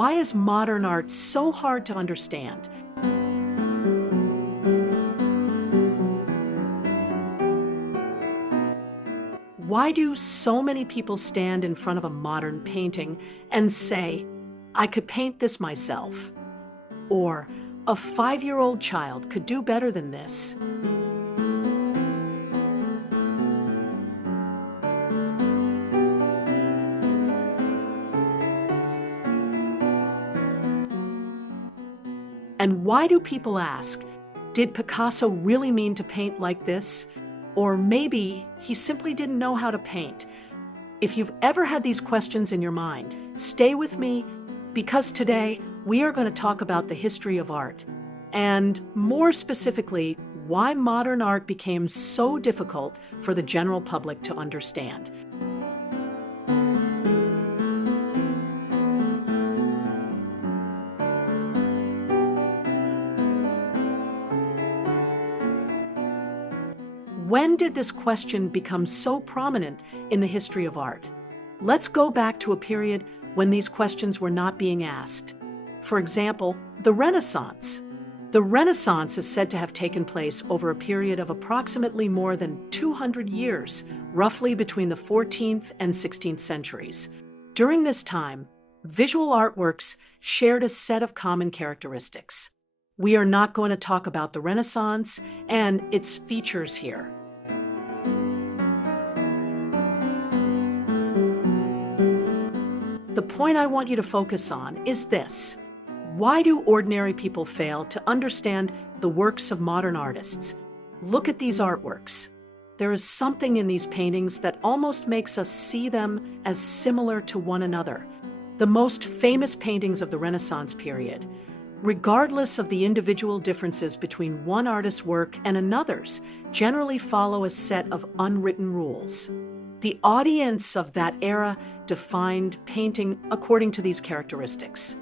Why is modern art so hard to understand? Why do so many people stand in front of a modern painting and say, "I could paint this myself"? Or, "A 5-year-old child could do better than this"? And why do people ask, did Picasso really mean to paint like this? Or maybe he simply didn't know how to paint. If you've ever had these questions in your mind, stay with me, because today we are going to talk about the history of art, and more specifically, why modern art became so difficult for the general public to understand. When did this question become so prominent in the history of art? Let's go back to a period when these questions were not being asked. For example, the Renaissance. The Renaissance is said to have taken place over a period of approximately more than 200 years, roughly between the 14th and 16th centuries. During this time, visual artworks shared a set of common characteristics. We are not going to talk about the Renaissance and its features here. The point I want you to focus on is this. Why do ordinary people fail to understand the works of modern artists? Look at these artworks. There is something in these paintings that almost makes us see them as similar to one another. The most famous paintings of the Renaissance period, regardless of the individual differences between one artist's work and another's, generally follow a set of unwritten rules. The audience of that era defined painting according to these characteristics.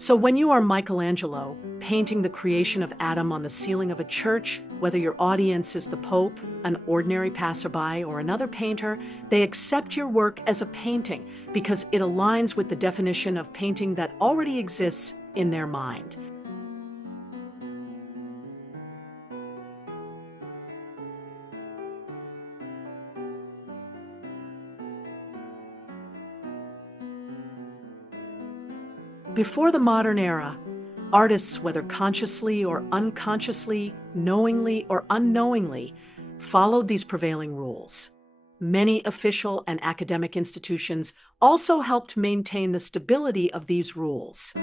So when you are Michelangelo, painting the creation of Adam on the ceiling of a church, whether your audience is the Pope, an ordinary passerby, or another painter, they accept your work as a painting because it aligns with the definition of painting that already exists in their mind. Before the modern era, artists, whether consciously or unconsciously, knowingly or unknowingly, followed these prevailing rules. Many official and academic institutions also helped maintain the stability of these rules.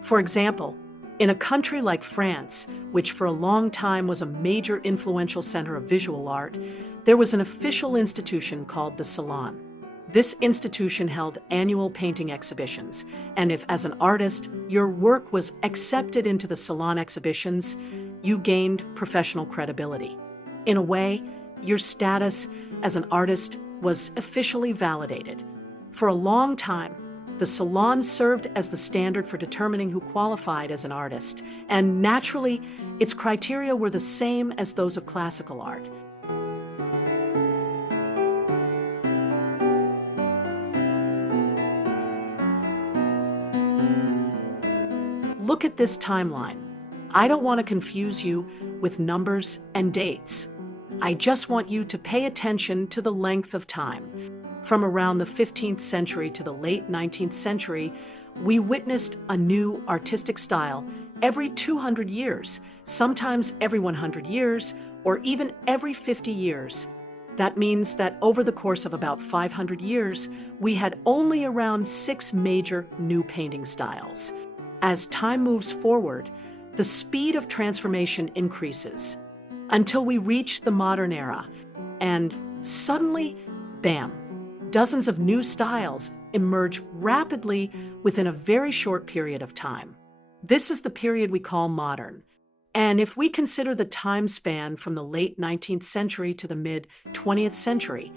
For example, in a country like France, which for a long time was a major influential center of visual art, there was an official institution called the Salon. This institution held annual painting exhibitions, and if, as an artist, your work was accepted into the Salon exhibitions, you gained professional credibility. In a way, your status as an artist was officially validated. For a long time, the Salon served as the standard for determining who qualified as an artist, and naturally, its criteria were the same as those of classical art. Look at this timeline. I don't want to confuse you with numbers and dates. I just want you to pay attention to the length of time. From around the 15th century to the late 19th century, we witnessed a new artistic style every 200 years, sometimes every 100 years, or even every 50 years. That means that over the course of about 500 years, we had only around 6 major new painting styles. As time moves forward, the speed of transformation increases until we reach the modern era, and suddenly, bam, dozens of new styles emerge rapidly within a very short period of time. This is the period we call modern. And if we consider the time span from the late 19th century to the mid-20th century,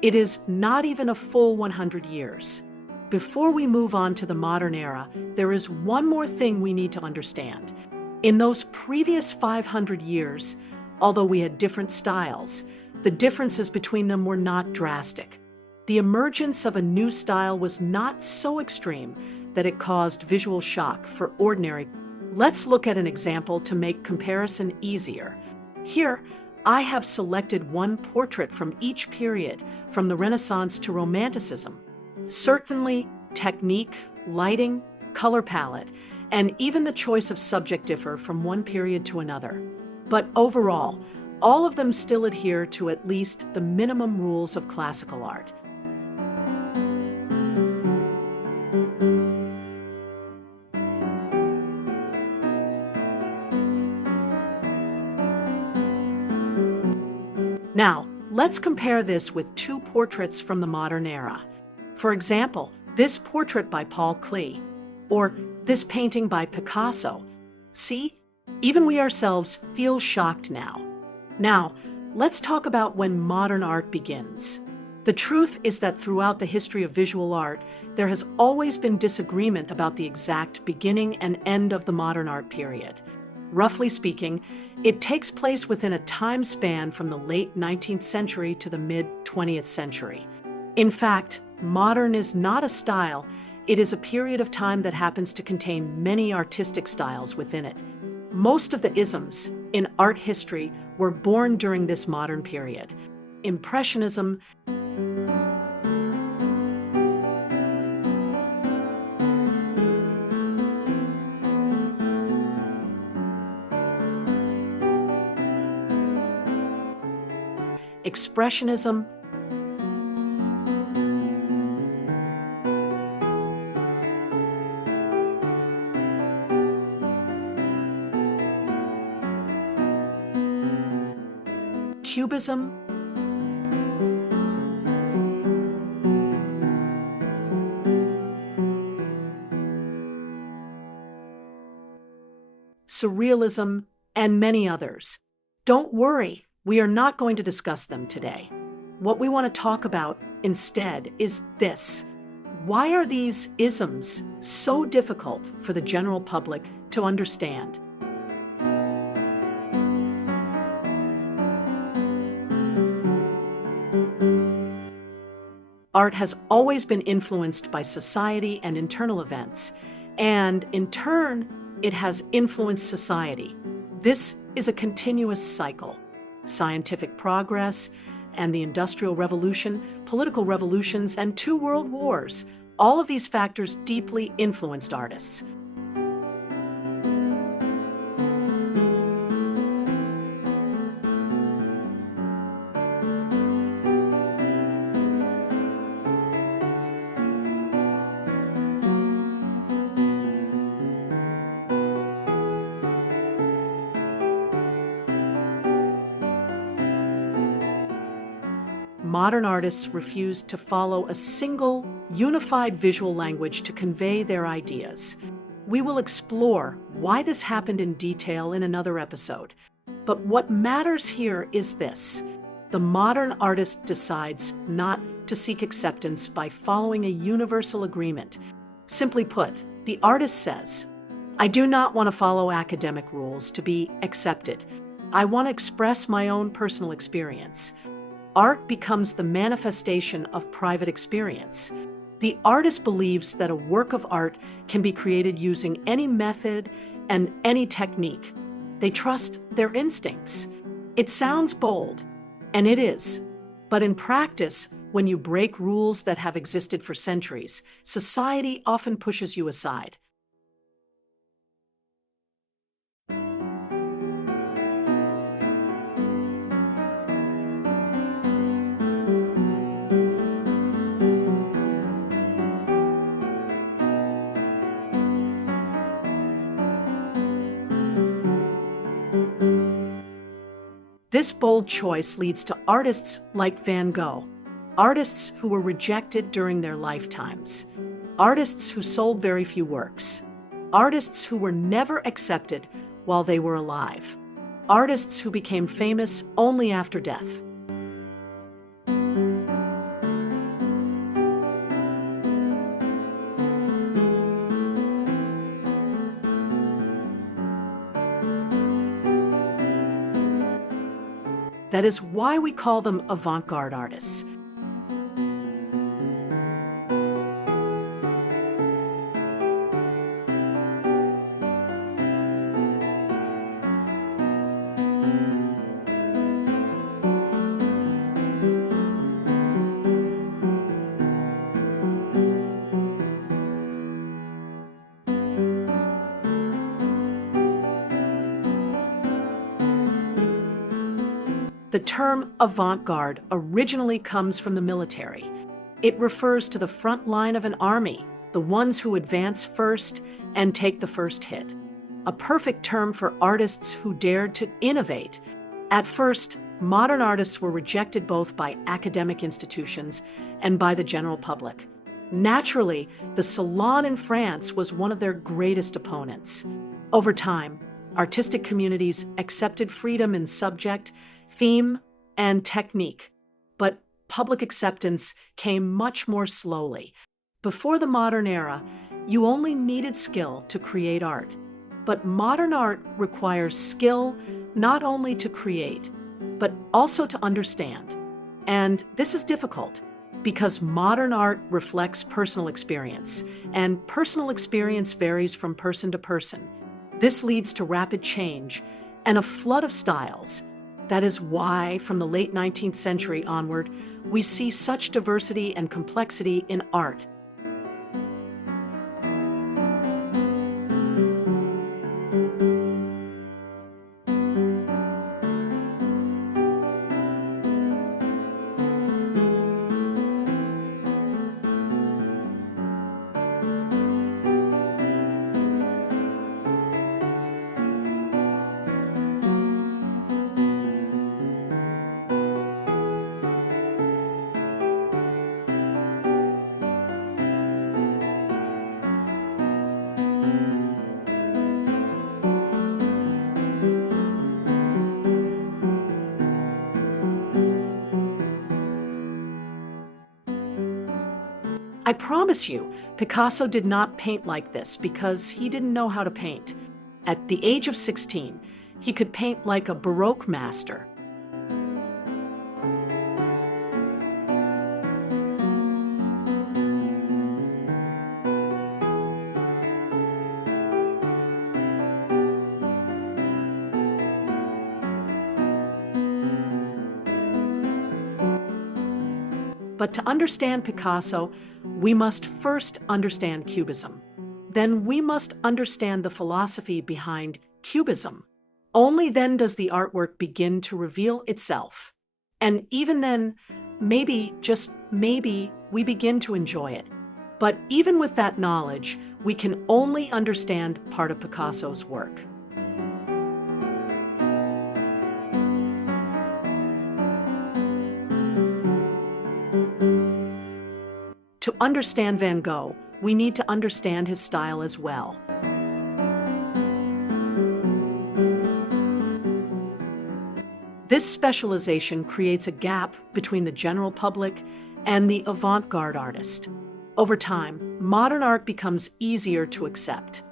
it is not even a full 100 years. Before we move on to the modern era, there is one more thing we need to understand. In those previous 500 years, although we had different styles, the differences between them were not drastic. The emergence of a new style was not so extreme that it caused visual shock for ordinary. Let's look at an example to make comparison easier. Here, I have selected one portrait from each period, from the Renaissance to Romanticism. Certainly, technique, lighting, color palette, and even the choice of subject differ from one period to another. But overall, all of them still adhere to at least the minimum rules of classical art. Now, let's compare this with two portraits from the modern era. For example, this portrait by Paul Klee, or this painting by Picasso. See? Even we ourselves feel shocked now. Now, let's talk about when modern art begins. The truth is that throughout the history of visual art, there has always been disagreement about the exact beginning and end of the modern art period. Roughly speaking, it takes place within a time span from the late 19th century to the mid-20th century. In fact, modern is not a style, it is a period of time that happens to contain many artistic styles within it. Most of the isms in art history were born during this modern period. Impressionism, Expressionism, Cubism, Surrealism, and many others. Don't worry, we are not going to discuss them today. What we want to talk about instead is this. Why are these isms so difficult for the general public to understand? Art has always been influenced by society and internal events, and in turn, it has influenced society. This is a continuous cycle. Scientific progress and the Industrial Revolution, political revolutions, and 2 world wars, all of these factors deeply influenced artists. Modern artists refuse to follow a single, unified visual language to convey their ideas. We will explore why this happened in detail in another episode. But what matters here is this. The modern artist decides not to seek acceptance by following a universal agreement. Simply put, the artist says, I do not want to follow academic rules to be accepted. I want to express my own personal experience. Art becomes the manifestation of private experience. The artist believes that a work of art can be created using any method and any technique. They trust their instincts. It sounds bold, and it is. But in practice, when you break rules that have existed for centuries, society often pushes you aside. This bold choice leads to artists like Van Gogh, artists who were rejected during their lifetimes, artists who sold very few works, artists who were never accepted while they were alive, artists who became famous only after death. That is why we call them avant-garde artists. The term avant-garde originally comes from the military. It refers to the front line of an army, the ones who advance first and take the first hit. A perfect term for artists who dared to innovate. At first, modern artists were rejected both by academic institutions and by the general public. Naturally, the Salon in France was one of their greatest opponents. Over time, artistic communities accepted freedom in subject, theme, and technique, but public acceptance came much more slowly. Before the modern era, you only needed skill to create art. But modern art requires skill not only to create, but also to understand. And this is difficult because modern art reflects personal experience, and personal experience varies from person to person. This leads to rapid change and a flood of styles. That is why, from the late 19th century onward, we see such diversity and complexity in art. I promise you, Picasso did not paint like this because he didn't know how to paint. At the age of 16, he could paint like a Baroque master. But to understand Picasso, we must first understand Cubism. Then we must understand the philosophy behind Cubism. Only then does the artwork begin to reveal itself. And even then, maybe, just maybe, we begin to enjoy it. But even with that knowledge, we can only understand part of Picasso's work. To understand Van Gogh, we need to understand his style as well. This specialization creates a gap between the general public and the avant-garde artist. Over time, modern art becomes easier to accept.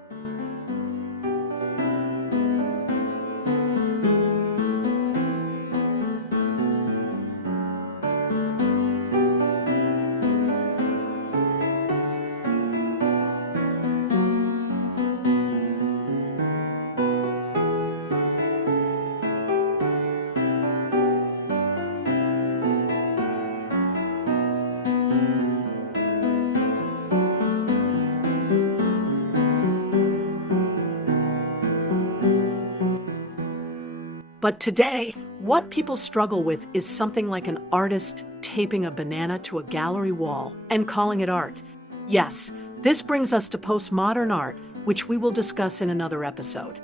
But today, what people struggle with is something like an artist taping a banana to a gallery wall and calling it art. Yes, this brings us to postmodern art, which we will discuss in another episode.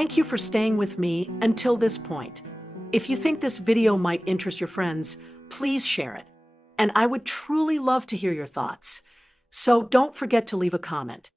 Thank you for staying with me until this point. If you think this video might interest your friends, please share it. And I would truly love to hear your thoughts. So don't forget to leave a comment.